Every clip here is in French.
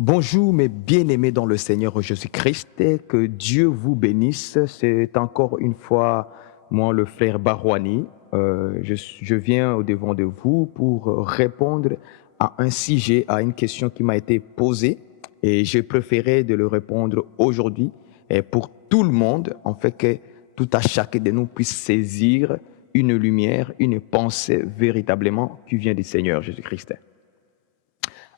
Bonjour mes bien-aimés dans le Seigneur Jésus-Christ, que Dieu vous bénisse. C'est encore une fois moi le frère Barouani. Je viens au devant de vous pour répondre à un sujet, à une question qui m'a été posée et j'ai préféré de le répondre aujourd'hui et pour tout le monde, en fait que tout à chacun de nous puisse saisir une lumière, une pensée véritablement qui vient du Seigneur Jésus-Christ.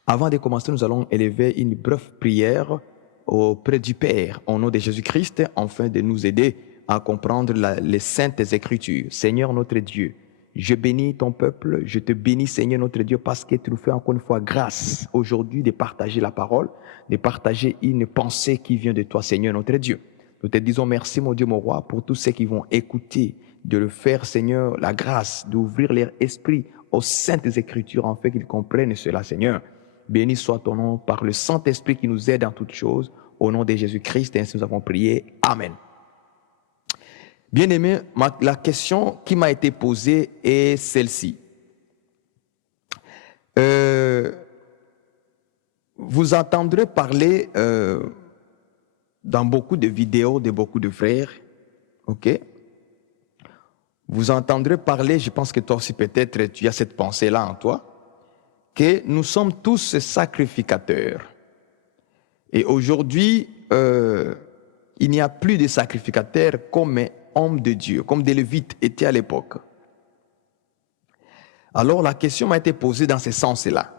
Avant de commencer, nous allons élever une brève prière auprès du Père, au nom de Jésus-Christ, afin de nous aider à comprendre les saintes Écritures. Seigneur notre Dieu, je bénis ton peuple, je te bénis Seigneur notre Dieu parce que tu nous fais encore une fois grâce aujourd'hui de partager la parole, de partager une pensée qui vient de toi Seigneur notre Dieu. Nous te disons merci mon Dieu, mon roi, pour tous ceux qui vont écouter, de le faire Seigneur, la grâce d'ouvrir leur esprit aux saintes Écritures afin qu'ils comprennent cela Seigneur. Béni soit ton nom par le Saint-Esprit qui nous aide en toutes choses. Au nom de Jésus-Christ, ainsi nous avons prié. Amen. Bien-aimé, la question qui m'a été posée est celle-ci. Vous entendrez parler dans beaucoup de vidéos de beaucoup de frères, ok? Vous entendrez parler, je pense que toi aussi peut-être tu as cette pensée-là en toi, que nous sommes tous sacrificateurs. Et aujourd'hui, il n'y a plus de sacrificateurs comme hommes de Dieu, comme des Lévites étaient à l'époque. Alors la question m'a été posée dans ce sens-là.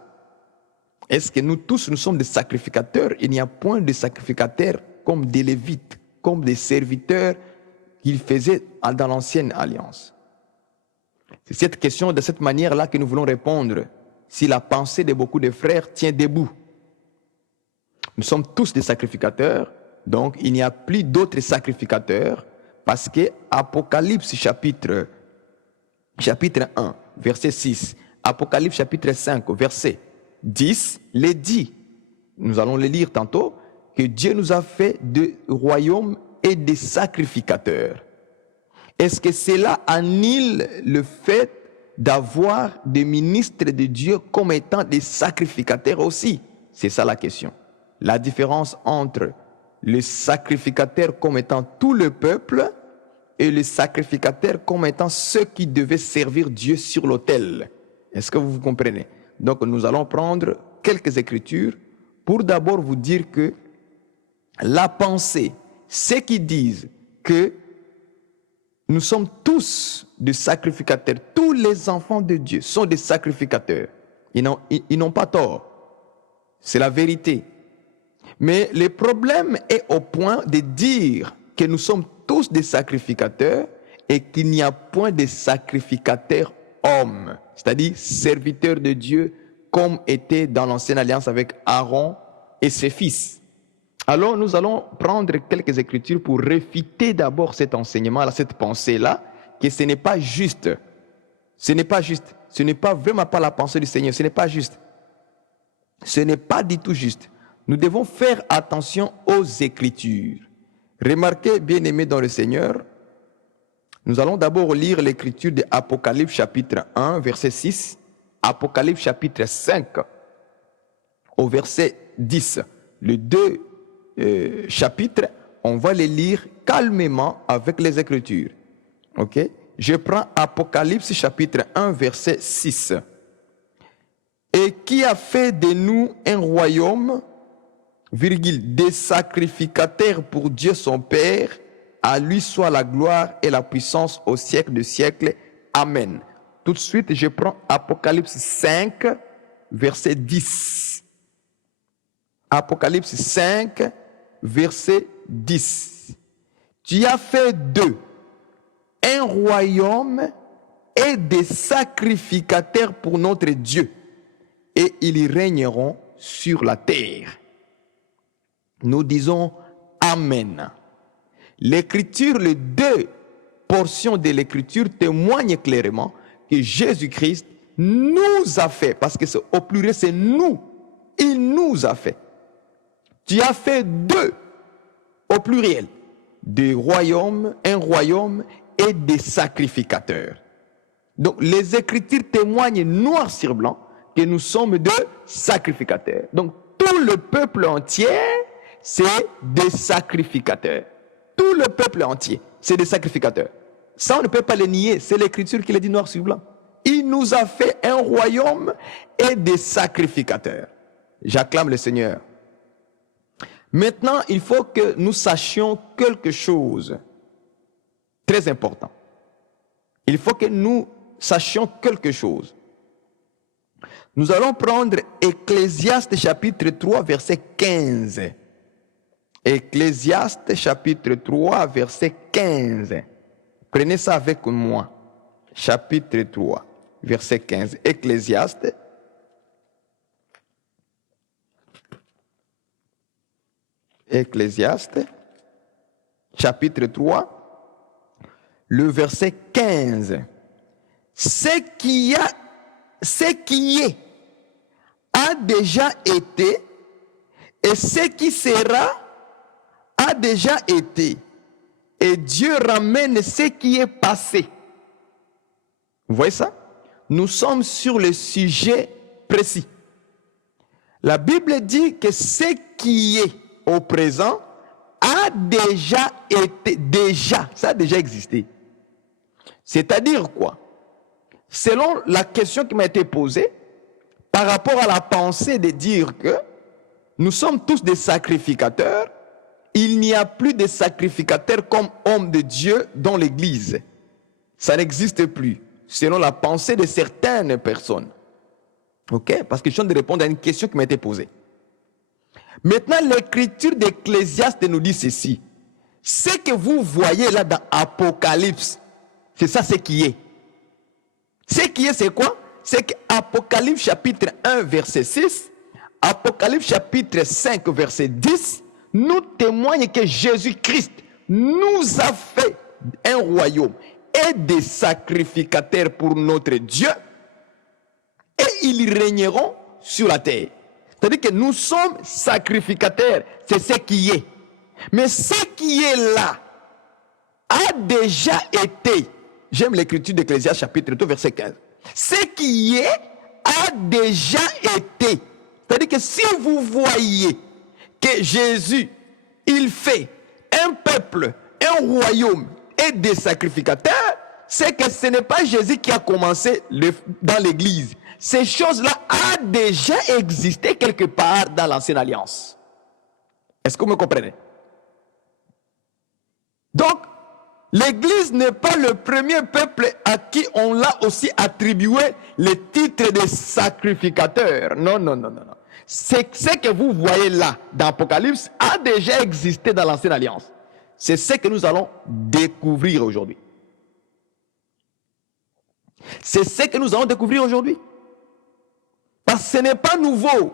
Est-ce que nous tous, nous sommes des sacrificateurs? Il n'y a point de sacrificateurs comme des Lévites, comme des serviteurs qu'ils faisaient dans l'ancienne alliance. C'est cette question, de cette manière-là que nous voulons répondre. Si la pensée de beaucoup de frères tient debout. Nous sommes tous des sacrificateurs, donc il n'y a plus d'autres sacrificateurs, parce que Apocalypse chapitre 1, verset 6, Apocalypse chapitre 5, verset 10, les dit, nous allons le lire tantôt, que Dieu nous a fait de royaumes et des sacrificateurs. Est-ce que cela annule le fait d'avoir des ministres de Dieu comme étant des sacrificateurs aussi? C'est ça la question. La différence entre les sacrificateurs comme étant tout le peuple et les sacrificateurs comme étant ceux qui devaient servir Dieu sur l'autel. Est-ce que vous comprenez? Donc nous allons prendre quelques écritures pour d'abord vous dire que la pensée, ceux qui disent que nous sommes tous des sacrificateurs. Tous les enfants de Dieu sont des sacrificateurs. Ils n'ont pas tort. C'est la vérité. Mais le problème est au point de dire que nous sommes tous des sacrificateurs et qu'il n'y a point de sacrificateurs hommes, c'est-à-dire serviteurs de Dieu comme était dans l'ancienne alliance avec Aaron et ses fils. Alors, nous allons prendre quelques écritures pour réfuter d'abord cet enseignement, cette pensée-là, que ce n'est pas juste. Ce n'est pas juste. Ce n'est pas vraiment pas la pensée du Seigneur. Ce n'est pas juste. Ce n'est pas du tout juste. Nous devons faire attention aux écritures. Remarquez, bien-aimés dans le Seigneur, nous allons d'abord lire l'écriture de Apocalypse chapitre 1, verset 6, Apocalypse chapitre 5, au verset 10. Les deux chapitres, on va les lire calmement avec les Écritures. Ok? Je prends Apocalypse chapitre 1, verset 6. Et qui a fait de nous un royaume, virgule, des sacrificateurs pour Dieu son Père, à lui soit la gloire et la puissance au siècle des siècles. Amen. Tout de suite, je prends Apocalypse 5, verset 10. Apocalypse 5, verset 10. Tu as fait d'eux un royaume et des sacrificateurs pour notre Dieu, et ils régneront sur la terre. Nous disons Amen. L'écriture, les deux portions de l'écriture témoignent clairement que Jésus-Christ nous a fait, parce que au pluriel c'est nous, il nous a fait. Tu as fait deux, au pluriel, des royaumes, un royaume et des sacrificateurs. Donc les Écritures témoignent noir sur blanc que nous sommes des sacrificateurs. Donc tous tout le peuple entier, c'est des sacrificateurs. Tout le peuple entier, c'est des sacrificateurs. Ça, on ne peut pas le nier. C'est l'Écriture qui le dit noir sur blanc. Il nous a fait un royaume et des sacrificateurs. J'acclame le Seigneur. Maintenant, il faut que nous sachions quelque chose très important. Il faut que nous sachions quelque chose. Nous allons prendre Ecclésiaste chapitre 3, verset 15. Ecclésiaste chapitre 3, verset 15. Prenez ça avec moi. Chapitre 3, verset 15. Ecclésiaste. Ecclésiaste, chapitre 3, le verset 15. Ce qui est a déjà été et ce qui sera a déjà été. Et Dieu ramène ce qui est passé. Vous voyez ça? Nous sommes sur le sujet précis. La Bible dit que ce qui est au présent a déjà été, ça a déjà existé. C'est-à-dire quoi? Selon la question qui m'a été posée, par rapport à la pensée de dire que nous sommes tous des sacrificateurs, il n'y a plus de sacrificateurs comme hommes de Dieu dans l'Église. Ça n'existe plus, selon la pensée de certaines personnes. Ok? Parce que je viens de répondre à une question qui m'a été posée. Maintenant, l'écriture d'Ecclésiaste nous dit ceci. Ce que vous voyez là dans Apocalypse, c'est ça ce qui est. Ce qui est, c'est quoi? C'est qu'Apocalypse chapitre 1, verset 6, Apocalypse chapitre 5, verset 10, nous témoigne que Jésus-Christ nous a fait un royaume et des sacrificateurs pour notre Dieu, et ils régneront sur la terre. C'est-à-dire que nous sommes sacrificateurs, c'est ce qui est. Mais ce qui est là a déjà été. J'aime l'écriture d'Ecclésiaste chapitre 2, verset 15. Ce qui est a déjà été. C'est-à-dire que si vous voyez que Jésus, il fait un peuple, un royaume et des sacrificateurs, c'est que ce n'est pas Jésus qui a commencé dans l'église. Ces choses-là ont déjà existé quelque part dans l'ancienne alliance. Est-ce que vous me comprenez? Donc, l'église n'est pas le premier peuple à qui on l'a aussi attribué le titre de sacrificateur. Non, non, non, non. C'est ce que vous voyez là dans l'Apocalypse a déjà existé dans l'ancienne alliance. C'est ce que nous allons découvrir aujourd'hui. C'est ce que nous allons découvrir aujourd'hui. Parce que ce n'est pas nouveau.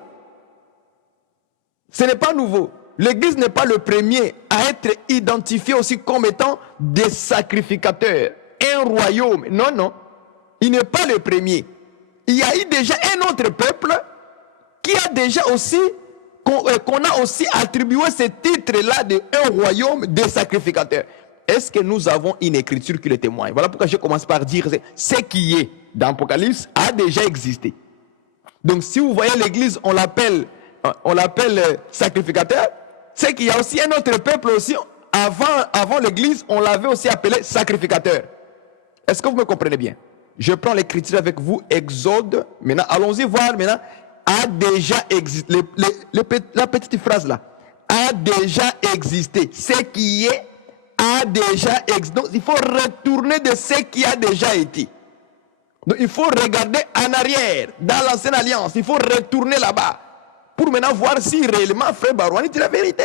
Ce n'est pas nouveau. L'Église n'est pas le premier à être identifié aussi comme étant des sacrificateurs, un royaume. Non, non. Il n'est pas le premier. Il y a eu déjà un autre peuple qui a déjà aussi, qu'on a aussi attribué ce titre-là d'un royaume des sacrificateurs. Est-ce que nous avons une écriture qui le témoigne? Voilà pourquoi je commence par dire ce qui est dans l'Apocalypse a déjà existé. Donc si vous voyez l'église, on l'appelle sacrificateur, c'est qu'il y a aussi un autre peuple aussi, avant l'église, on l'avait aussi appelé sacrificateur. Est-ce que vous me comprenez bien? Je prends l'écriture avec vous, Exode, maintenant, allons-y voir maintenant, a déjà existé, la petite phrase là, a déjà existé, ce qui est, a déjà existé. Donc il faut retourner de ce qui a déjà été. Donc il faut regarder en arrière, dans l'ancienne alliance. Il faut retourner là-bas pour maintenant voir si réellement Frère Barouani dit la vérité.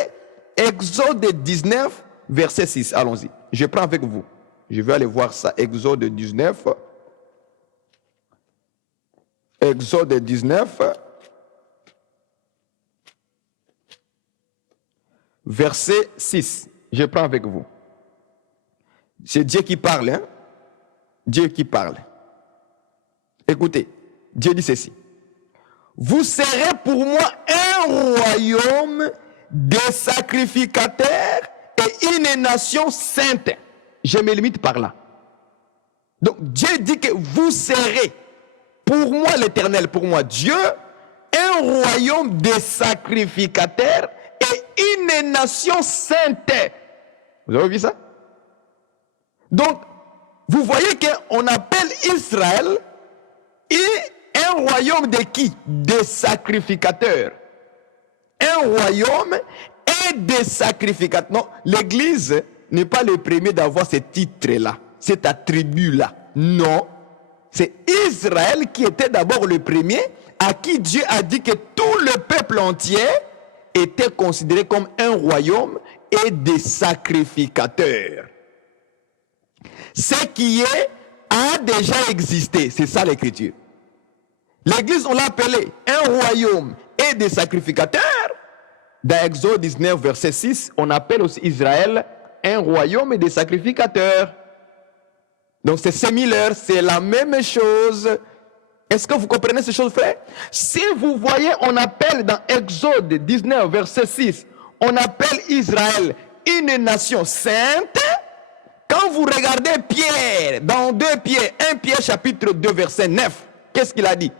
Exode 19, verset 6. Allons-y. Je prends avec vous. Je vais aller voir ça. Exode 19. Exode 19. Verset 6. Je prends avec vous. C'est Dieu qui parle. Hein? Dieu qui parle. Écoutez, Dieu dit ceci. Vous serez pour moi un royaume de sacrificateurs et une nation sainte. Je me limite par là. Donc Dieu dit que vous serez pour moi l'Éternel, pour moi Dieu, un royaume de sacrificateurs et une nation sainte. Vous avez vu ça? Donc, vous voyez qu'on appelle Israël et un royaume de qui? Des sacrificateurs. Un royaume et des sacrificateurs. Non, l'Église n'est pas le premier d'avoir ce titre-là, cet attribut-là. Non, c'est Israël qui était d'abord le premier, à qui Dieu a dit que tout le peuple entier était considéré comme un royaume et des sacrificateurs. Ce qui est a déjà existé, c'est ça l'écriture. L'Église, on l'a appelé un royaume et des sacrificateurs. Dans Exode 19, verset 6, on appelle aussi Israël un royaume et des sacrificateurs. Donc c'est similaire, c'est la même chose. Est-ce que vous comprenez ces choses, frères? Si vous voyez, on appelle dans Exode 19, verset 6, on appelle Israël une nation sainte. Quand vous regardez Pierre, dans 2 Pierre, 1 Pierre chapitre 2, verset 9, qu'est-ce qu'il a dit?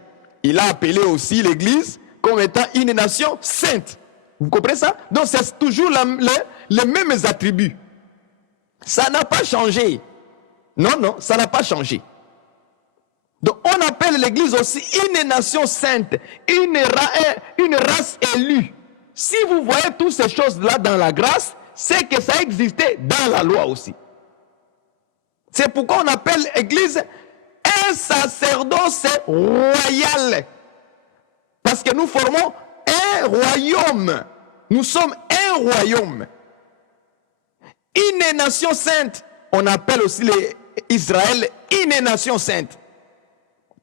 Il a appelé aussi l'Église comme étant une nation sainte. Vous comprenez ça? Donc c'est toujours les mêmes attributs. Ça n'a pas changé. Non, ça n'a pas changé. Donc on appelle l'Église aussi une nation sainte, une race élue. Si vous voyez toutes ces choses-là dans la grâce, c'est que ça existait dans la loi aussi. C'est pourquoi on appelle l'Église un sacerdoce royal. Parce que nous formons un royaume. Nous sommes un royaume. Une nation sainte. On appelle aussi Israël une nation sainte.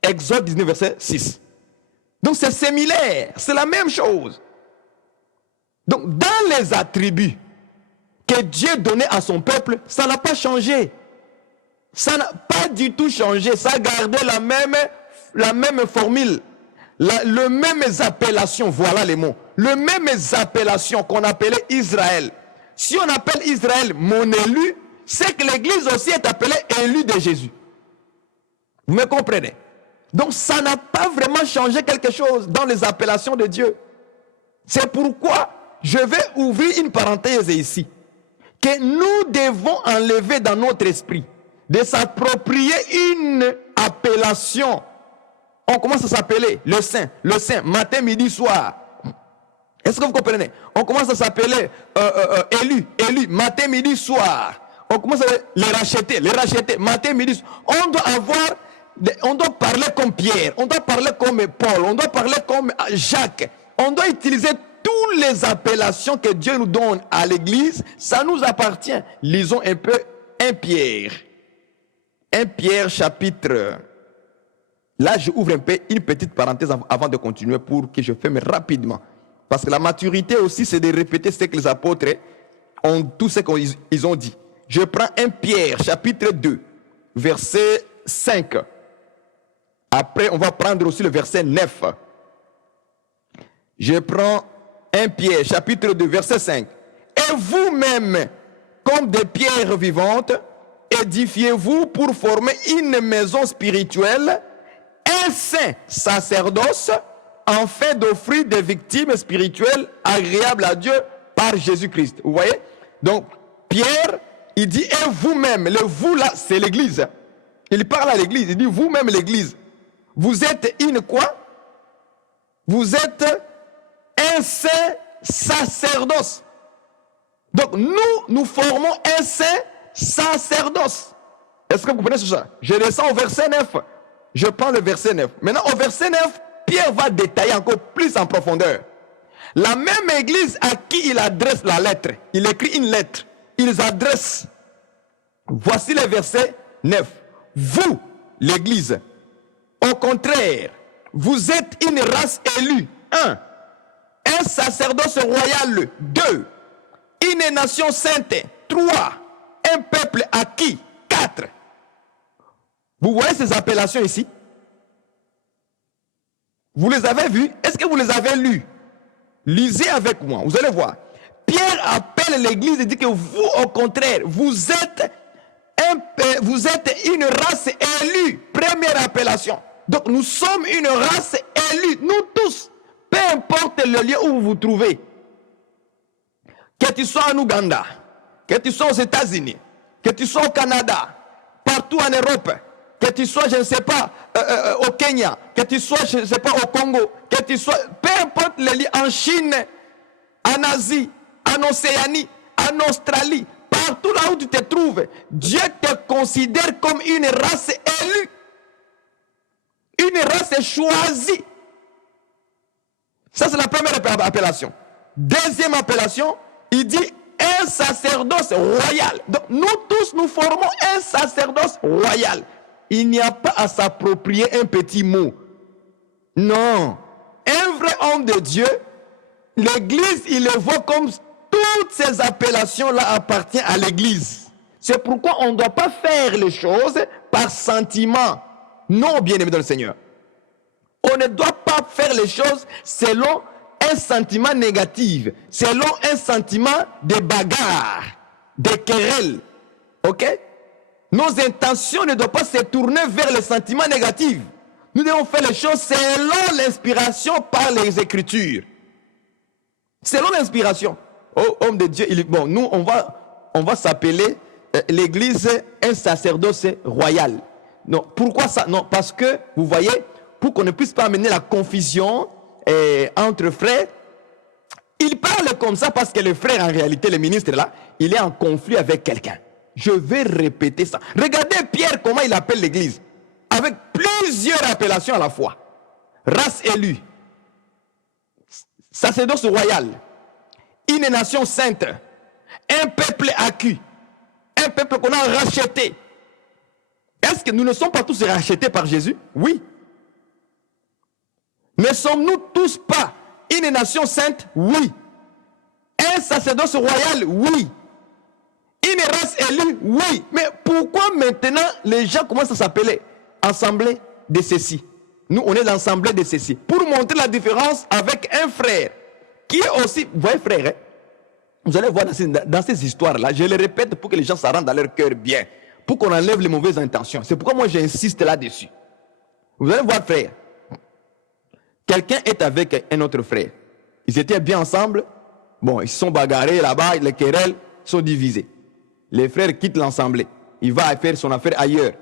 Exode 19, verset 6. Donc c'est similaire, c'est la même chose. Donc dans les attributs que Dieu donnait à son peuple, ça n'a pas changé. Ça n'a pas du tout changé. Ça a gardé la même formule. Le même appellation, voilà les mots. Le même appellation qu'on appelait Israël. Si on appelle Israël mon élu, c'est que l'Église aussi est appelée élu de Jésus. Vous me comprenez? Donc ça n'a pas vraiment changé quelque chose dans les appellations de Dieu. C'est pourquoi je vais ouvrir une parenthèse ici. Que nous devons enlever dans notre esprit de s'approprier une appellation. On commence à s'appeler le saint, matin, midi, soir. Est-ce que vous comprenez? On commence à s'appeler élu, matin, midi, soir. On commence à les racheter, matin, midi, soir. On doit parler comme Pierre, on doit parler comme Paul, on doit parler comme Jacques. On doit utiliser toutes les appellations que Dieu nous donne à l'église. Ça nous appartient. Lisons un peu 1 Pierre. 1 Pierre chapitre. Là, je ouvre un peu une petite parenthèse avant de continuer pour que je ferme rapidement. Parce que la maturité aussi, c'est de répéter ce que les apôtres ont, tout ce qu'ils ont dit. Je prends 1 Pierre chapitre 2, verset 5. Après, on va prendre aussi le verset 9. Je prends 1 Pierre chapitre 2, verset 5. Et vous-même, comme des pierres vivantes, édifiez-vous pour former une maison spirituelle, un saint sacerdoce, en fait d'offrir des victimes spirituelles agréables à Dieu par Jésus-Christ. Vous voyez? Donc, Pierre, il dit, et vous-même, le vous là, c'est l'église. Il parle à l'église, il dit, vous-même l'église. Vous êtes une quoi? Vous êtes un saint sacerdoce. Donc, nous formons un saint sacerdoce. Est-ce que vous comprenez ça? Je descends au verset 9. Je prends le verset 9. Maintenant, au verset 9, Pierre va détailler encore plus en profondeur. La même église à qui il adresse la lettre, il écrit une lettre, ils adressent. Voici le verset 9. Vous, l'église, au contraire, vous êtes une race élue. 1. Un sacerdoce royal. 2. Une nation sainte. 3. Un peuple acquis. 4. Vous voyez ces appellations ici? Vous les avez vues? Est-ce que vous les avez lues? Lisez avec moi, vous allez voir. Pierre appelle l'église et dit que vous, au contraire, vous êtes une race élue. Première appellation. Donc nous sommes une race élue, nous tous. Peu importe le lieu où vous vous trouvez, que tu sois en Ouganda, que tu sois aux États-Unis, que tu sois au Canada, partout en Europe, que tu sois, je ne sais pas, au Kenya, que tu sois, je ne sais pas, au Congo, que tu sois, peu importe le lieu, en Chine, en Asie, en Océanie, en Australie, partout là où tu te trouves, Dieu te considère comme une race élue, une race choisie. Ça, c'est la première appellation. Deuxième appellation, il dit un sacerdoce royal. Donc, nous tous, nous formons un sacerdoce royal. Il n'y a pas à s'approprier un petit mot. Non. Un vrai homme de Dieu, l'Église, il le voit comme toutes ces appellations-là appartiennent à l'Église. C'est pourquoi on ne doit pas faire les choses par sentiment. Non, bien-aimé dans le Seigneur. On ne doit pas faire les choses selon un sentiment négatif, selon un sentiment de bagarre, de querelle. Ok? Nos intentions ne doivent pas se tourner vers les sentiments négatifs. Nous devons faire les choses selon l'inspiration par les Écritures. Selon l'inspiration. Oh, homme de Dieu, bon, nous, on va s'appeler l'Église un sacerdoce royal. Non, pourquoi ça? Non, parce que, vous voyez, pour qu'on ne puisse pas amener la confusion entre frères, il parle comme ça parce que le frère, en réalité, le ministre là, il est en conflit avec quelqu'un. Je vais répéter ça. Regardez Pierre, comment il appelle l'Église. Avec plusieurs appellations à la fois. Race élue, sacerdoce royal, une nation sainte, un peuple acquis, un peuple qu'on a racheté. Est-ce que nous ne sommes pas tous rachetés par Jésus? Oui. Ne sommes-nous tous pas une nation sainte? Oui. Un sacerdoce royal? Oui. Une race élue? Oui. Mais pourquoi maintenant les gens commencent à s'appeler assemblée de ceci? Nous, on est l'assemblée de ceci. Pour montrer la différence avec un frère qui est aussi... Vous voyez, frère, hein? Vous allez voir dans ces histoires-là, je les répète pour que les gens se rendent dans leur cœur bien, pour qu'on enlève les mauvaises intentions. C'est pourquoi moi j'insiste là-dessus. Vous allez voir, frère, quelqu'un est avec un autre frère. Ils étaient bien ensemble. Bon, ils se sont bagarrés là-bas, les querelles sont divisées. Les frères quittent l'assemblée. Il va faire son affaire ailleurs.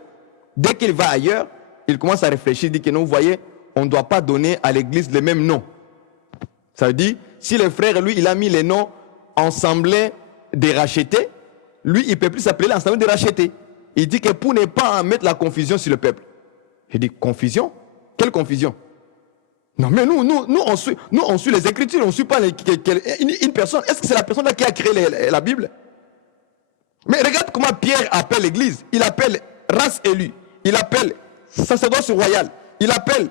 Dès qu'il va ailleurs, il commence à réfléchir, il dit que non, vous voyez, on ne doit pas donner à l'église le même nom. Ça veut dire, si le frère, lui, il a mis les noms assemblée des rachetés, lui, il ne peut plus s'appeler l'assemblée des rachetés. Il dit que pour ne pas mettre la confusion sur le peuple. Je dis, confusion? Quelle confusion? Non, mais nous, on suit les Écritures, on ne suit pas une personne. Est-ce que c'est la personne là qui a créé la Bible? Mais regarde comment Pierre appelle l'église. Il appelle race élue. Il appelle sacerdoce royal. Il appelle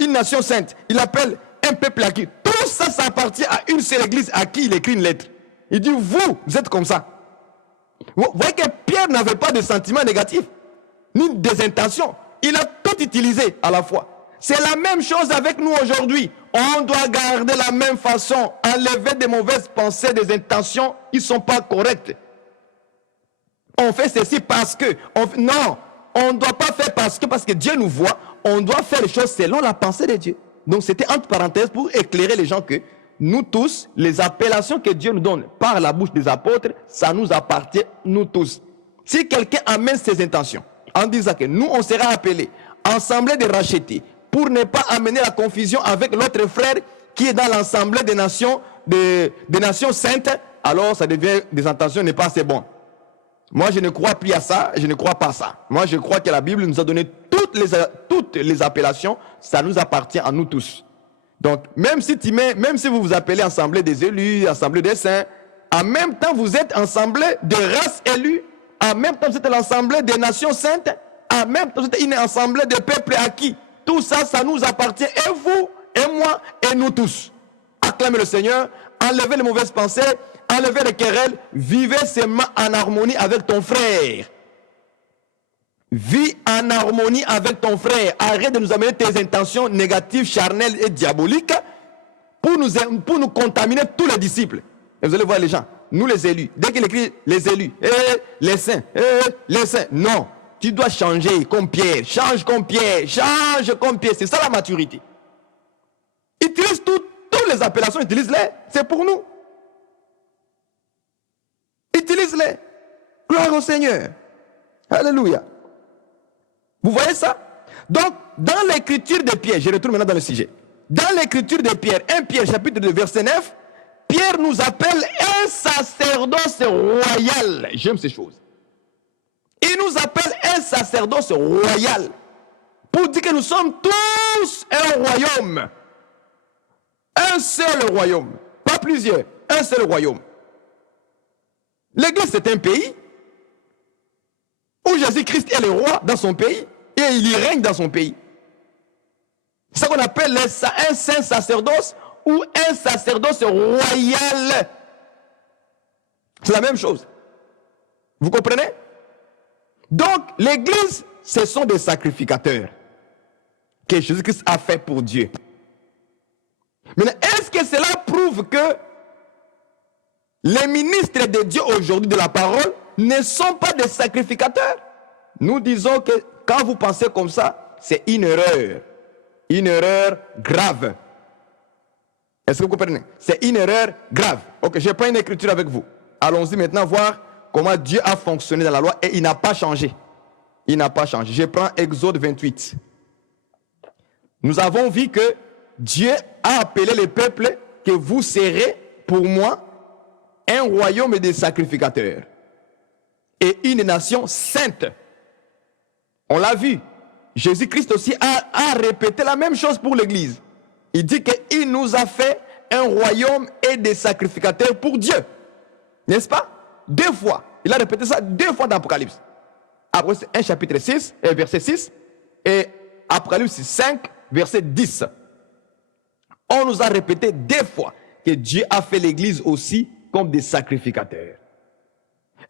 une nation sainte. Il appelle un peuple acquis. Tout ça, ça appartient à une seule église à qui il écrit une lettre. Il dit, vous êtes comme ça. Vous voyez que Pierre n'avait pas de sentiments négatifs, ni des intentions. Il a tout utilisé à la fois. C'est la même chose avec nous aujourd'hui. On doit garder la même façon, enlever des mauvaises pensées, des intentions qui ne sont pas correctes. On fait ceci parce que... non, on ne doit pas faire parce que Dieu nous voit. On doit faire les choses selon la pensée de Dieu. Donc c'était entre parenthèses pour éclairer les gens que nous tous, les appellations que Dieu nous donne par la bouche des apôtres, ça nous appartient, nous tous. Si quelqu'un amène ses intentions en disant que nous, on sera appelés, assemblée des rachetés, pour ne pas amener la confusion avec l'autre frère qui est dans l'assemblée des nations saintes, alors ça devient des intentions n'est pas assez bon. Moi, je ne crois plus à ça, je ne crois pas à ça. Moi, je crois que la Bible nous a donné toutes les appellations, ça nous appartient à nous tous. Donc, même si vous vous appelez assemblée des élus, assemblée des saints, en même temps, vous êtes assemblée de races élues, en même temps, vous êtes l'assemblée des nations saintes, en même temps, vous êtes une assemblée de peuples acquis. Tout ça, ça nous appartient, et vous, et moi, et nous tous. Acclamez le Seigneur, enlevez les mauvaises pensées, enlevez les querelles, vivez seulement en harmonie avec ton frère. Vis en harmonie avec ton frère. Arrête de nous amener tes intentions négatives, charnelles et diaboliques pour nous contaminer tous les disciples. Et vous allez voir les gens, nous les élus, dès qu'il écrit les élus, les saints, non. Tu dois changer comme Pierre, change comme Pierre, c'est ça la maturité. Utilise les appellations, utilise-les. C'est pour nous. Utilise-les. Gloire au Seigneur. Alléluia. Vous voyez ça? Donc, dans l'écriture de Pierre, je retourne maintenant dans le sujet. Dans l'écriture de Pierre, 1 Pierre chapitre 2 verset 9, Pierre nous appelle un sacerdoce royal. J'aime ces choses. Il nous appelle un sacerdoce royal. Pour dire que nous sommes tous un royaume. Un seul royaume. Pas plusieurs. Un seul royaume. L'Église, c'est un pays où Jésus-Christ est le roi dans son pays et il y règne dans son pays. C'est ça qu'on appelle un saint sacerdoce ou un sacerdoce royal. C'est la même chose. Vous comprenez? Donc, l'Église, ce sont des sacrificateurs que Jésus-Christ a fait pour Dieu. Mais est-ce que cela prouve que les ministres de Dieu aujourd'hui de la parole ne sont pas des sacrificateurs? Nous disons que quand vous pensez comme ça, c'est une erreur grave. Est-ce que vous comprenez? C'est une erreur grave. Ok, je prends une écriture avec vous. Allons-y maintenant voir comment Dieu a fonctionné dans la loi et il n'a pas changé. Il n'a pas changé. Je prends Exode 28. Nous avons vu que Dieu a appelé le peuple que vous serez pour moi un royaume de sacrificateurs et une nation sainte. On l'a vu. Jésus-Christ aussi a répété la même chose pour l'Église. Il dit qu'il nous a fait un royaume et des sacrificateurs pour Dieu. N'est-ce pas? 2 fois. Il a répété ça 2 fois dans l'Apocalypse. Après, c'est 1 chapitre 6, verset 6, et Apocalypse 5, verset 10. On nous a répété 2 fois que Dieu a fait l'Église aussi comme des sacrificateurs.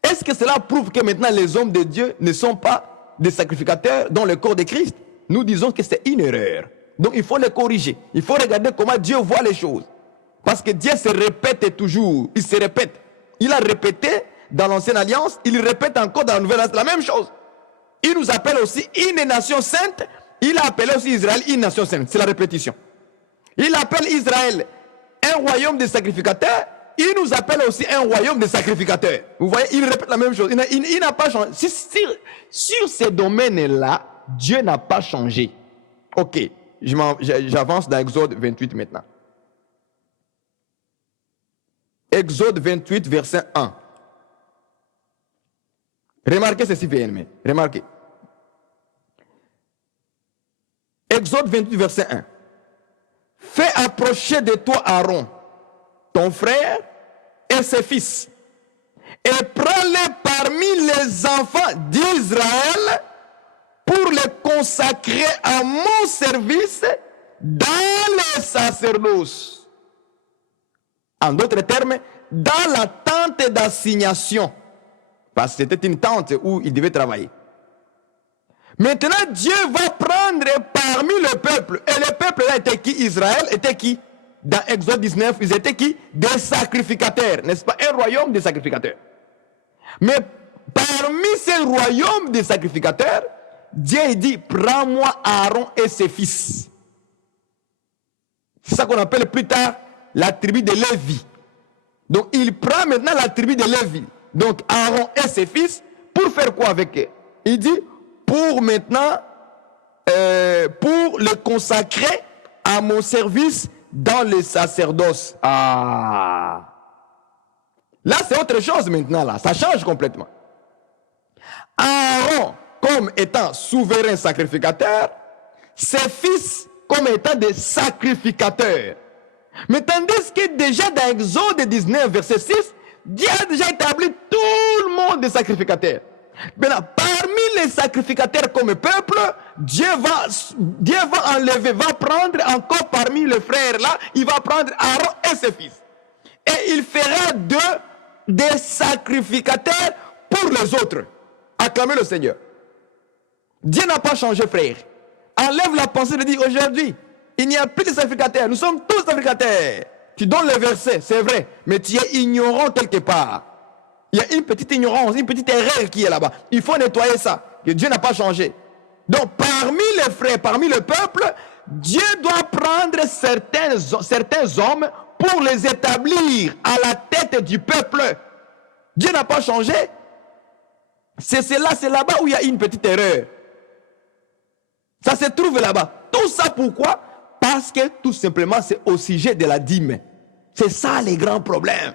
Est-ce que cela prouve que maintenant les hommes de Dieu ne sont pas des sacrificateurs dans le corps de Christ? Nous disons que c'est une erreur. Donc il faut les corriger. Il faut regarder comment Dieu voit les choses. Parce que Dieu se répète toujours. Il se répète. Il a répété dans l'Ancienne Alliance. Il répète encore dans la Nouvelle Alliance la même chose. Il nous appelle aussi une nation sainte. Il a appelé aussi Israël une nation sainte. C'est la répétition. Il appelle Israël un royaume de sacrificateurs. Il nous appelle aussi un royaume de sacrificateurs. Vous voyez, il répète la même chose. Il n'a pas changé. Sur ces domaines-là, Dieu n'a pas changé. Ok, j'avance dans Exode 28 maintenant. Exode 28, verset 1. Remarquez ceci, bien-aimé. Remarquez. Exode 28, verset 1. Fais approcher de toi Aaron, ton frère et ses fils, et prends-les parmi les enfants d'Israël pour les consacrer à mon service dans le sacerdoce. En d'autres termes, dans la tente d'assignation. Parce que c'était une tente où il devait travailler. Maintenant, Dieu va prendre parmi le peuple. Et le peuple là était qui? Israël était qui? Dans Exode 19, ils étaient qui? Des sacrificateurs. N'est-ce pas? Un royaume de sacrificateurs. Mais parmi ces royaumes de sacrificateurs, Dieu dit, prends-moi Aaron et ses fils. C'est ça qu'on appelle plus tard la tribu de Lévi. Donc il prend maintenant la tribu de Lévi. Donc Aaron et ses fils, pour faire quoi avec eux? Il dit, pour maintenant, pour le consacrer à mon service dans le sacerdoce. Ah! Là, c'est autre chose maintenant, là. Ça change complètement. Aaron, comme étant souverain sacrificateur, ses fils comme étant des sacrificateurs. Mais tandis que déjà dans Exode 19, verset 6, Dieu a déjà établi tout le monde des sacrificateurs. Maintenant, parmi les sacrificateurs comme peuple, Dieu va enlever, va prendre encore parmi les frères là, il va prendre Aaron et ses fils. Et il fera d'eux des sacrificateurs pour les autres. Acclamez le Seigneur. Dieu n'a pas changé, frère. Enlève la pensée de dire aujourd'hui, il n'y a plus de sacrificateurs, nous sommes tous sacrificateurs. Tu donnes le verset, c'est vrai, mais tu es ignorant quelque part. Il y a une petite ignorance, une petite erreur qui est là-bas. Il faut nettoyer ça, que Dieu n'a pas changé. Donc parmi les frères, parmi le peuple, Dieu doit prendre certains hommes pour les établir à la tête du peuple. Dieu n'a pas changé. C'est là-bas où il y a une petite erreur. Ça se trouve là-bas. Tout ça pourquoi? Parce que tout simplement c'est au sujet de la dîme. C'est ça les grands problèmes.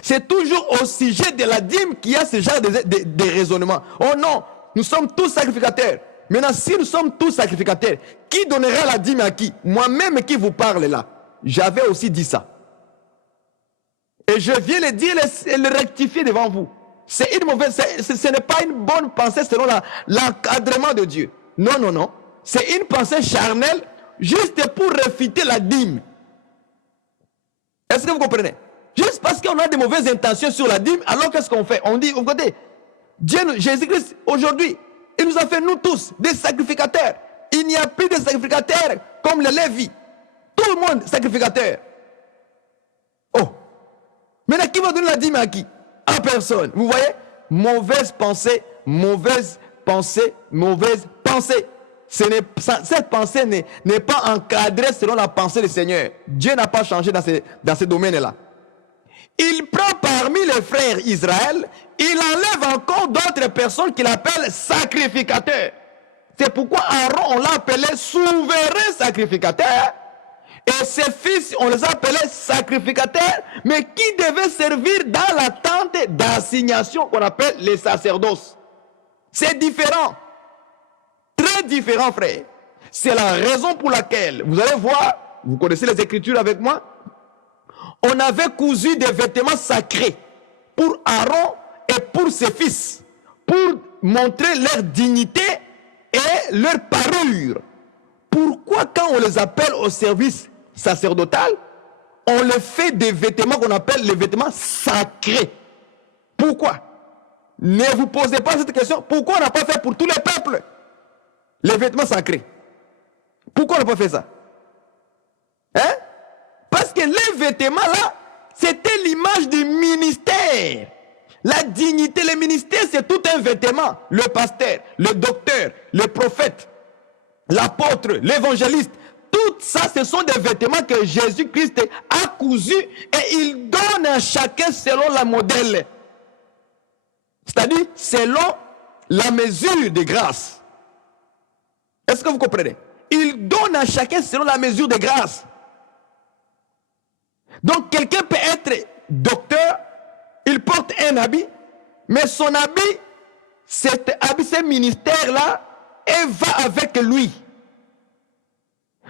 C'est toujours au sujet de la dîme qu'il y a ce genre de raisonnement. Oh non, nous sommes tous sacrificateurs. Maintenant, si nous sommes tous sacrificateurs, qui donnera la dîme à qui? Moi-même qui vous parle là. J'avais aussi dit ça. Et je viens le dire et le rectifier devant vous. C'est une mauvaise, ce n'est pas une bonne pensée selon l'encadrement de Dieu. Non, non, non. C'est une pensée charnelle juste pour réfuter la dîme. Est-ce que vous comprenez? Juste parce qu'on a de mauvaises intentions sur la dîme, alors qu'est-ce qu'on fait? On dit, écoutez, Jésus-Christ, aujourd'hui, il nous a fait, nous tous, des sacrificateurs. Il n'y a plus de sacrificateurs comme les Lévis. Tout le monde sacrificateur. Oh. Maintenant, qui va donner la dîme à qui? À personne. Vous voyez? Mauvaise pensée, mauvaise pensée, mauvaise pensée. Cette pensée n'est pas encadrée selon la pensée du Seigneur. Dieu n'a pas changé dans ce domaine-là. Il prend parmi les frères Israël, il enlève encore d'autres personnes qu'il appelle sacrificateurs. C'est pourquoi Aaron, on l'appelait souverain sacrificateur. Et ses fils, on les appelait sacrificateurs, mais qui devaient servir dans la tente d'assignation qu'on appelle les sacerdoces. C'est différent. Très différent, frère. C'est la raison pour laquelle, vous allez voir, vous connaissez les Écritures avec moi, on avait cousu des vêtements sacrés pour Aaron et pour ses fils, pour montrer leur dignité et leur parure. Pourquoi quand on les appelle au service sacerdotal, on les fait des vêtements qu'on appelle les vêtements sacrés? Pourquoi? Ne vous posez pas cette question. Pourquoi on n'a pas fait pour tous les peuples les vêtements sacrés? Pourquoi on n'a pas fait ça? Hein? Parce que les vêtements là, c'était l'image du ministère. La dignité, le ministère, c'est tout un vêtement. Le pasteur, le docteur, le prophète, l'apôtre, l'évangéliste. Tout ça, ce sont des vêtements que Jésus-Christ a cousus et il donne à chacun selon la modèle. C'est-à-dire selon la mesure de grâce. Est-ce que vous comprenez? Il donne à chacun selon la mesure de grâce. Donc quelqu'un peut être docteur, il porte un habit, mais son habit, cet habit, ce ministère-là, et va avec lui.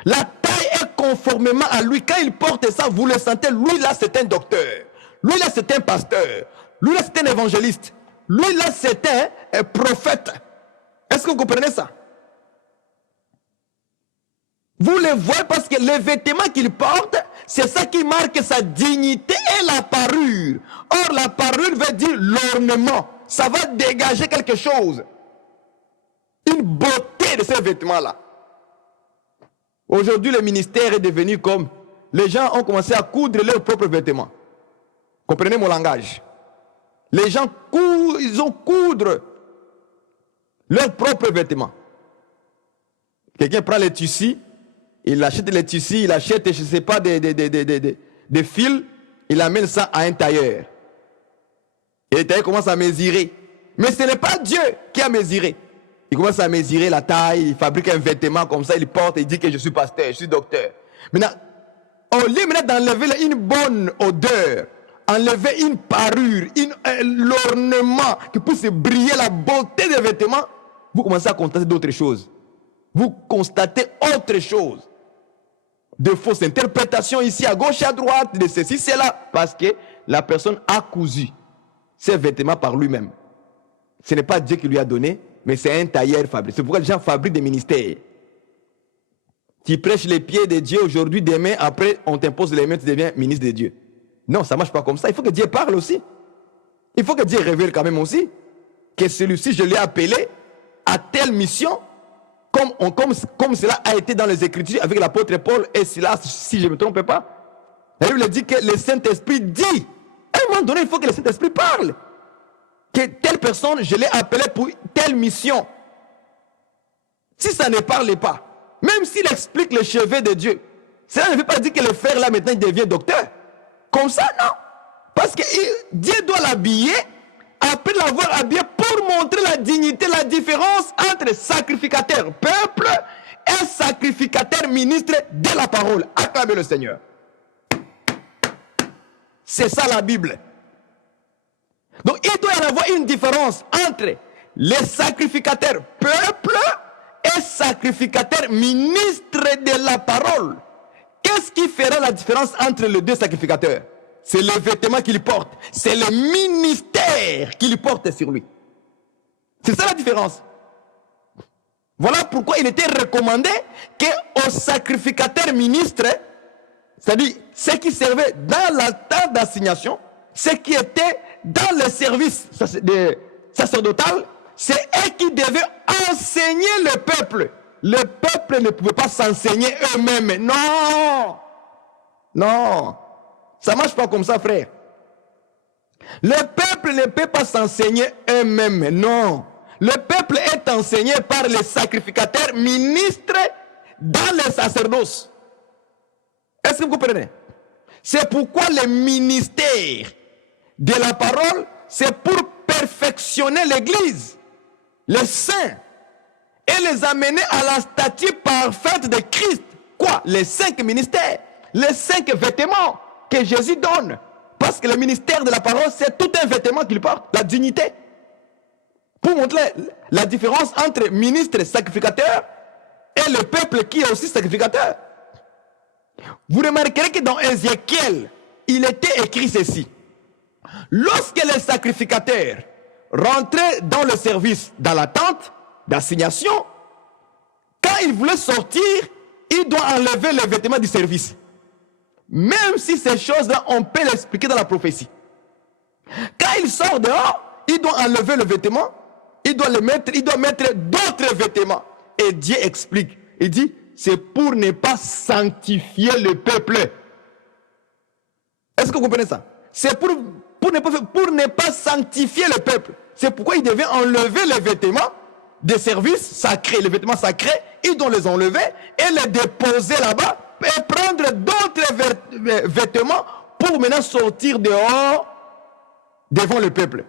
La taille est conformément à lui. Quand il porte ça, vous le sentez, lui là c'est un docteur, lui là c'est un pasteur, lui là c'est un évangéliste, lui là c'est un prophète. Est-ce que vous comprenez ça? Vous le voyez parce que les vêtements qu'il porte, c'est ça qui marque sa dignité et la parure. Or, la parure veut dire l'ornement. Ça va dégager quelque chose. Une beauté de ces vêtements-là. Aujourd'hui, le ministère est devenu comme... Les gens ont commencé à coudre leurs propres vêtements. Comprenez mon langage? Les gens ils ont coudre leurs propres vêtements. Quelqu'un prend les tissus. Il achète les tissus, il achète, je ne sais pas, des fils, il amène ça à un tailleur. Et le tailleur commence à mesurer. Mais ce n'est pas Dieu qui a mesuré. Il commence à mesurer la taille, il fabrique un vêtement comme ça, il porte et il dit que je suis pasteur, je suis docteur. Maintenant, au lieu d'enlever une bonne odeur, enlever une parure, l'ornement qui puisse briller la beauté des vêtements, vous commencez à constater d'autres choses. Vous constatez autre chose. De fausses interprétations ici à gauche et à droite, de ceci, cela, parce que la personne a cousu ses vêtements par lui-même. Ce n'est pas Dieu qui lui a donné, mais c'est un tailleur fabrique. C'est pourquoi les gens fabriquent des ministères. Tu prêches les pieds de Dieu aujourd'hui, demain, après, on t'impose les mains, tu deviens ministre de Dieu. Non, ça ne marche pas comme ça. Il faut que Dieu parle aussi. Il faut que Dieu révèle quand même aussi que celui-ci, je l'ai appelé à telle mission. Comme cela a été dans les Écritures avec l'apôtre Paul et Silas, si je ne me trompe pas. La Bible dit que le Saint-Esprit dit, à un moment donné, il faut que le Saint-Esprit parle. Que telle personne, je l'ai appelé pour telle mission. Si ça ne parle pas, Même s'il explique le chevet de Dieu, cela ne veut pas dire que le frère là maintenant il devient docteur. Comme ça, non. Parce que Dieu doit l'habiller, après l'avoir habillé, pour montrer la dignité, la différence entre sacrificateur peuple et sacrificateur ministre de la parole. Acclamez le Seigneur. C'est ça la Bible. Donc il doit y avoir une différence entre les sacrificateurs peuple et sacrificateurs ministre de la parole. Qu'est-ce qui fera la différence entre les deux sacrificateurs? C'est le vêtement qu'il porte. C'est le ministère qu'il porte sur lui. C'est ça la différence. Voilà pourquoi il était recommandé qu'aux sacrificateurs ministres, c'est-à-dire ceux qui servaient dans la tente d'assignation, ceux qui étaient dans le service sacerdotal, c'est eux qui devaient enseigner le peuple. Le peuple ne pouvait pas s'enseigner eux-mêmes. Non! Non! Ça ne marche pas comme ça, frère. Le peuple ne peut pas s'enseigner eux-mêmes. Non. Le peuple est enseigné par les sacrificateurs ministres dans le sacerdoce. Est-ce que vous comprenez? C'est pourquoi le ministère de la parole, c'est pour perfectionner l'Église, les saints, et les amener à la stature parfaite de Christ. Quoi? Les 5 ministères, les 5 vêtements que Jésus donne. Parce que le ministère de la parole, c'est tout un vêtement qu'il porte, la dignité. Pour montrer la différence entre ministre et sacrificateur et le peuple qui est aussi sacrificateur. Vous remarquerez que dans Ézéchiel, il était écrit ceci. Lorsque les sacrificateurs rentraient dans le service, dans la tente d'assignation, quand ils voulaient sortir, ils doivent enlever les vêtements du service. Même si ces choses-là, on peut l'expliquer dans la prophétie. Quand il sort dehors, il doit enlever le vêtement, il doit mettre d'autres vêtements. Et Dieu explique, il dit, c'est pour ne pas sanctifier le peuple. Est-ce que vous comprenez ça? C'est pour ne pas sanctifier le peuple. C'est pourquoi il devait enlever les vêtements des services sacrés. Les vêtements sacrés, ils doivent les enlever et les déposer là-bas et prendre d'autres vêtements pour maintenant sortir dehors devant le peuple.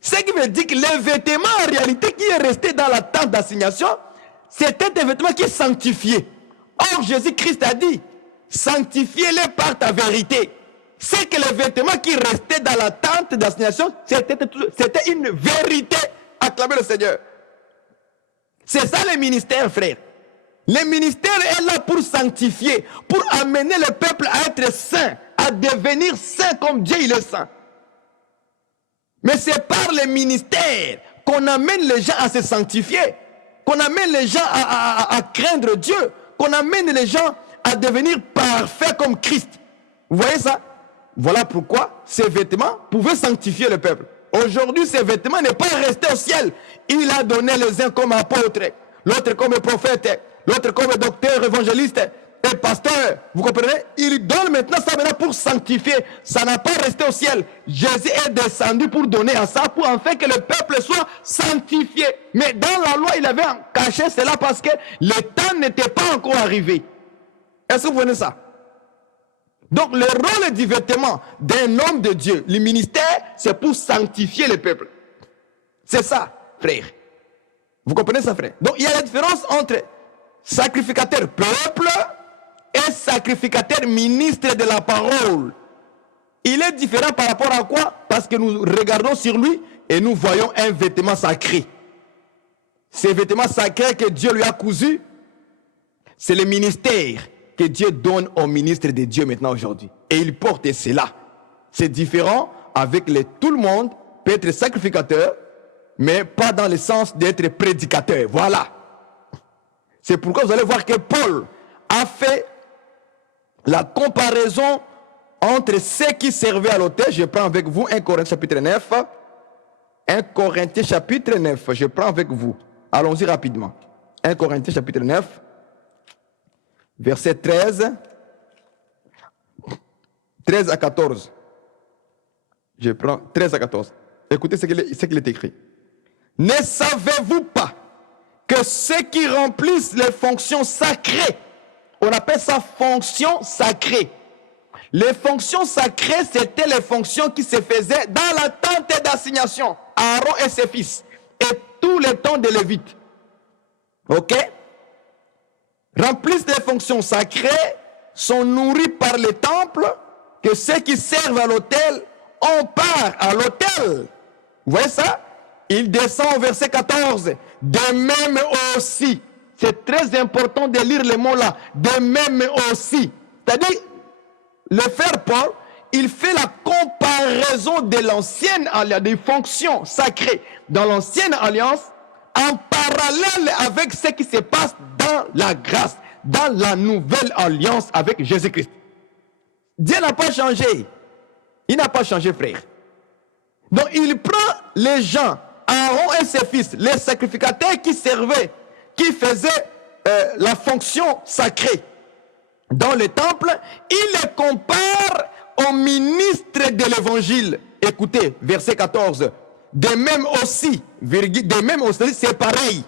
Ce qui veut dire que les vêtements en réalité qui est resté dans la tente d'assignation, c'était des vêtements qui sanctifiaient. Or Jésus-Christ a dit, sanctifiez-les par ta vérité. C'est que les vêtements qui restaient dans la tente d'assignation, c'était une vérité. Acclamez le Seigneur. C'est ça le ministère, frère. Le ministère est là pour sanctifier, pour amener le peuple à être saint, à devenir saint comme Dieu il est saint. Mais c'est par le ministère qu'on amène les gens à se sanctifier, qu'on amène les gens à craindre Dieu, qu'on amène les gens à devenir parfaits comme Christ. Vous voyez ça? Voilà pourquoi ces vêtements pouvaient sanctifier le peuple. Aujourd'hui, ces vêtements n'est pas resté au ciel. Il a donné les uns comme apôtres, l'autre comme prophète, l'autre comme docteur, évangéliste et pasteur. Vous comprenez? Il donne maintenant ça pour sanctifier. Ça n'a pas resté au ciel. Jésus est descendu pour donner à ça, pour en faire que le peuple soit sanctifié. Mais dans la loi, il avait caché cela parce que le temps n'était pas encore arrivé. Est-ce que vous voyez ça? Donc le rôle du vêtement d'un homme de Dieu, le ministère, c'est pour sanctifier le peuple. C'est ça, frère. Vous comprenez ça, frère? Donc il y a la différence entre sacrificateur peuple et sacrificateur ministre de la parole. Il est différent par rapport à quoi? Parce que nous regardons sur lui et nous voyons un vêtement sacré. Ces vêtements sacrés que Dieu lui a cousus, c'est le ministère que Dieu donne aux ministres de Dieu maintenant aujourd'hui. Et il porte cela. C'est différent avec tout le monde peut être sacrificateur, mais pas dans le sens d'être prédicateur. Voilà. C'est pourquoi vous allez voir que Paul a fait la comparaison entre ceux qui servaient à l'autel. Je prends avec vous 1 Corinthiens chapitre 9. 1 Corinthiens chapitre 9. Je prends avec vous. Allons-y rapidement. 1 Corinthiens chapitre 9. Verset 13 à 14. Je prends 13 à 14. Écoutez ce qu'il est écrit. Ne savez-vous pas que ceux qui remplissent les fonctions sacrées, on appelle ça fonction sacrée. Les fonctions sacrées, c'était les fonctions qui se faisaient dans la tente d'assignation. Aaron et ses fils. Et tous les temps de Lévite. Ok? Remplissent les fonctions sacrées, sont nourris par les temples, que ceux qui servent à l'autel ont part à l'autel. Vous voyez ça? Il descend au verset 14. De même aussi. C'est très important de lire les mots là. De même aussi. C'est-à-dire, le frère Paul, il fait la comparaison de l'ancienne alliance, des fonctions sacrées dans l'ancienne alliance, en parallèle avec ce qui se passe dans la grâce, dans la nouvelle alliance avec Jésus-Christ. Dieu n'a pas changé. Il n'a pas changé, frère. Donc, il prend les gens, Aaron et ses fils, les sacrificateurs qui servaient, qui faisaient la fonction sacrée dans le temple, il les compare aux ministres de l'évangile. Écoutez, verset 14. De même aussi, c'est pareil.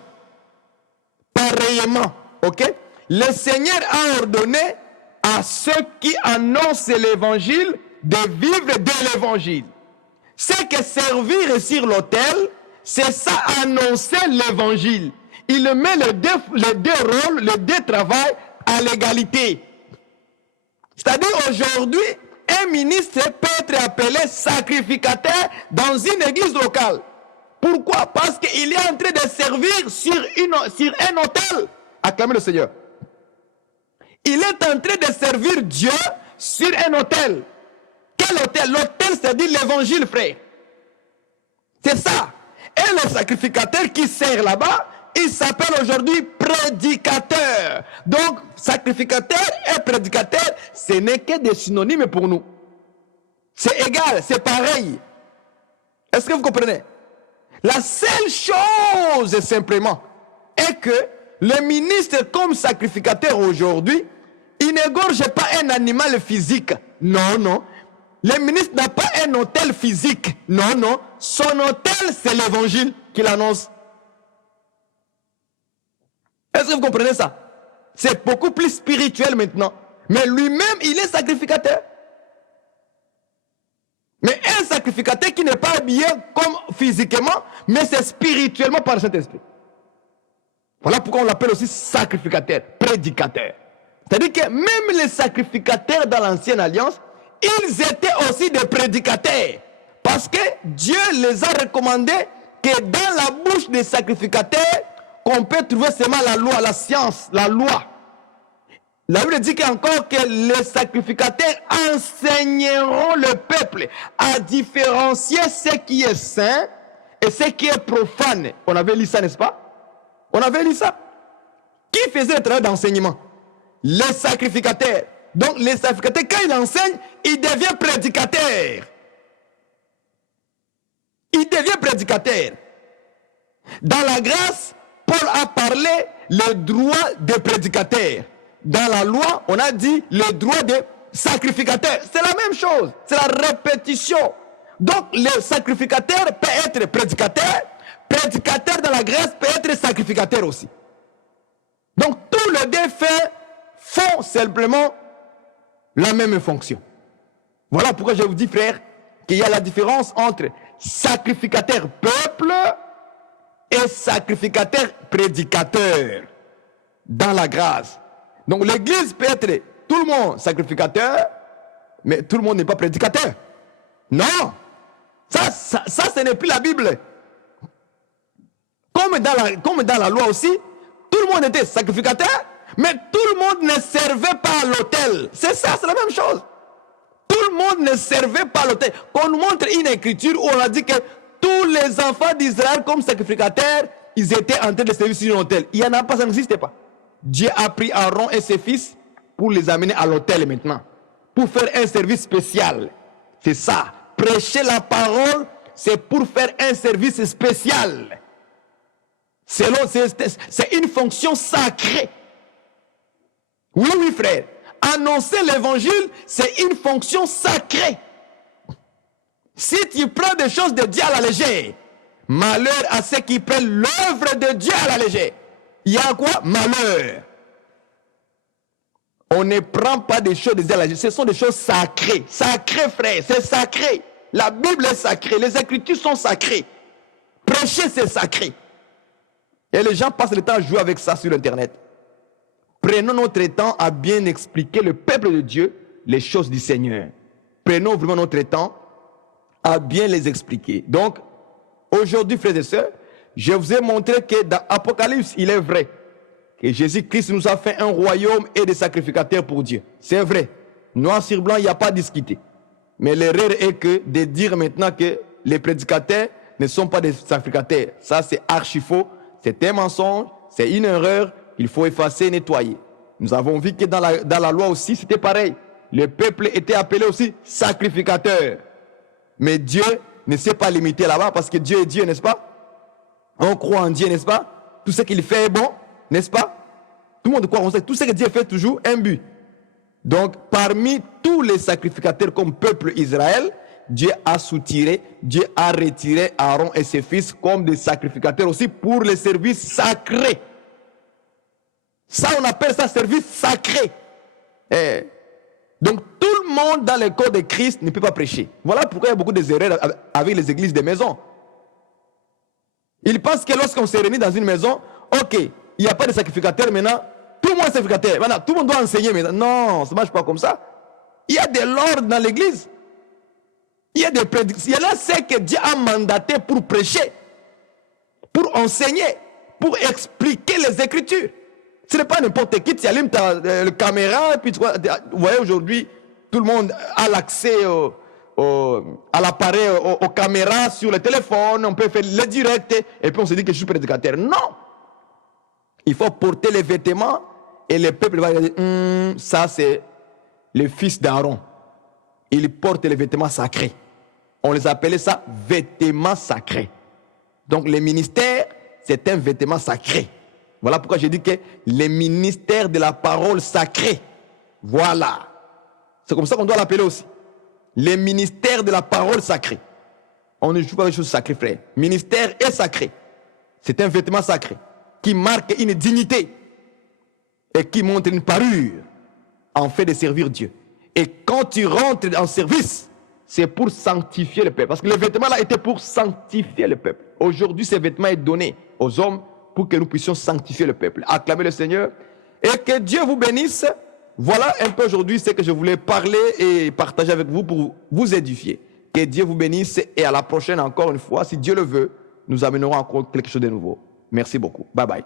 Pareillement, ok? Le Seigneur a ordonné à ceux qui annoncent l'évangile de vivre de l'évangile. C'est que servir sur l'autel, c'est ça, annoncer l'évangile. Il met les deux rôles, les deux travails à l'égalité. C'est-à-dire aujourd'hui, un ministre peut être appelé sacrificateur dans une église locale. Pourquoi? Parce qu'il est en train de servir sur un autel. Acclamez le Seigneur. Il est en train de servir Dieu sur un autel. Quel autel? L'autel, c'est-à-dire l'évangile, frère. C'est ça. Et le sacrificateur qui sert là-bas, il s'appelle aujourd'hui prédicateur. Donc, sacrificateur et prédicateur, ce n'est que des synonymes pour nous. C'est égal, c'est pareil. Est-ce que vous comprenez? La seule chose, simplement, est que le ministre comme sacrificateur aujourd'hui, il n'égorge pas un animal physique. Non, non. Le ministre n'a pas un autel physique. Non, non. Son autel, c'est l'évangile qu'il annonce. Est-ce que vous comprenez ça? C'est beaucoup plus spirituel maintenant. Mais lui-même, il est sacrificateur. Mais un sacrificateur qui n'est pas habillé comme physiquement, mais c'est spirituellement par le Saint-Esprit. Voilà pourquoi on l'appelle aussi sacrificateur, prédicateur. C'est-à-dire que même les sacrificateurs dans l'ancienne alliance, ils étaient aussi des prédicateurs. Parce que Dieu les a recommandés que dans la bouche des sacrificateurs, qu'on peut trouver seulement la loi, la science, la loi. La Bible dit encore que les sacrificateurs enseigneront le peuple à différencier ce qui est saint et ce qui est profane. On avait lu ça, n'est-ce pas? On avait lu ça. Qui faisait le travail d'enseignement? Les sacrificateurs. Donc les sacrificateurs, quand ils enseignent, ils deviennent prédicateurs. Ils deviennent prédicateurs. Dans la grâce, Paul a parlé le droit des prédicateurs. Dans la loi, on a dit le droit des sacrificateurs. C'est la même chose. C'est la répétition. Donc, le sacrificateur peut être prédicateur. Prédicateur dans la grâce peut être sacrificateur aussi. Donc, tous les deux faits font simplement la même fonction. Voilà pourquoi je vous dis, frère, qu'il y a la différence entre sacrificateur peuple et sacrificateur prédicateur dans la grâce. Donc l'église peut être tout le monde sacrificateur, mais tout le monde n'est pas prédicateur. Non, ça ce n'est plus la Bible. Comme dans la loi aussi, tout le monde était sacrificateur, mais tout le monde ne servait pas à l'autel. C'est ça, c'est la même chose. Tout le monde ne servait pas à l'autel. On nous montre une écriture où on a dit que tous les enfants d'Israël comme sacrificateurs, ils étaient en train de servir sur un autel. Il n'y en a pas, ça n'existait pas. Dieu a pris Aaron et ses fils pour les amener à l'autel maintenant. Pour faire un service spécial. C'est ça. Prêcher la parole, c'est pour faire un service spécial. C'est une fonction sacrée. Oui, oui, frère. Annoncer l'évangile, c'est une fonction sacrée. Si tu prends des choses de Dieu à la légère, malheur à ceux qui prennent l'œuvre de Dieu à la légère. il y a quoi? Malheur. On ne prend pas des choses des hommes. Ce sont des choses sacrées. Sacrées, frère, c'est sacré. La Bible est sacrée. Les Écritures sont sacrées. Prêcher, c'est sacré. Et les gens passent le temps à jouer avec ça sur Internet. Prenons notre temps à bien expliquer le peuple de Dieu les choses du Seigneur. Prenons vraiment notre temps à bien les expliquer. Donc, aujourd'hui, frères et sœurs, je vous ai montré que dans Apocalypse, il est vrai que Jésus-Christ nous a fait un royaume et des sacrificateurs pour Dieu. C'est vrai. Noir sur blanc, il n'y a pas à discuter. Mais l'erreur est que de dire maintenant que les prédicateurs ne sont pas des sacrificateurs. Ça, c'est archi faux. C'est un mensonge. C'est une erreur qu'il faut effacer et nettoyer. Nous avons vu que dans la loi aussi, c'était pareil. Le peuple était appelé aussi sacrificateur. Mais Dieu ne s'est pas limité là-bas parce que Dieu est Dieu, n'est-ce pas? On croit en Dieu, n'est-ce pas? Tout ce qu'il fait est bon, n'est-ce pas? Tout le monde croit en ça. Tout ce que Dieu fait toujours un but. Donc, parmi tous les sacrificateurs comme peuple Israël, Dieu a soutiré, Dieu a retiré Aaron et ses fils comme des sacrificateurs aussi pour les services sacrés. Ça, on appelle ça service sacré. Donc, tout le monde dans le corps de Christ ne peut pas prêcher. Voilà pourquoi il y a beaucoup d'erreurs avec les églises des maisons. Ils pensent que lorsqu'on se réunit dans une maison, ok, il n'y a pas de sacrificateur maintenant, tout le monde est sacrificateur. Maintenant, tout le monde doit enseigner maintenant. Non, ça ne marche pas comme ça. Il y a de l'ordre dans l'église. Il y a des prédictions. Il y en a ceux que Dieu a mandaté pour prêcher, pour enseigner, pour expliquer les Écritures. Ce n'est pas n'importe qui, tu allumes la caméra, et puis tu vois, vous voyez aujourd'hui, tout le monde a l'accès à l'appareil, aux caméras sur le téléphone, on peut faire le direct, et puis on se dit que je suis prédicateur. Non! Il faut porter les vêtements, et le peuple va dire, ça c'est le fils d'Aaron. Il porte les vêtements sacrés. On les appelait ça vêtements sacrés. Donc le ministère, c'est un vêtement sacré. Voilà pourquoi j'ai dit que les ministères de la parole sacrée. Voilà. C'est comme ça qu'on doit l'appeler aussi. Les ministères de la parole sacrée. On ne joue pas avec des choses sacrées, frère. Ministère est sacré. C'est un vêtement sacré qui marque une dignité et qui montre une parure en fait de servir Dieu. Et quand tu rentres en service, c'est pour sanctifier le peuple. Parce que le vêtement là était pour sanctifier le peuple. Aujourd'hui, ce vêtement est donné aux hommes pour que nous puissions sanctifier le peuple. Acclamez le Seigneur. Et que Dieu vous bénisse. Voilà un peu aujourd'hui ce que je voulais parler et partager avec vous pour vous édifier. Que Dieu vous bénisse et à la prochaine encore une fois. Si Dieu le veut, nous amènerons encore quelque chose de nouveau. Merci beaucoup. Bye bye.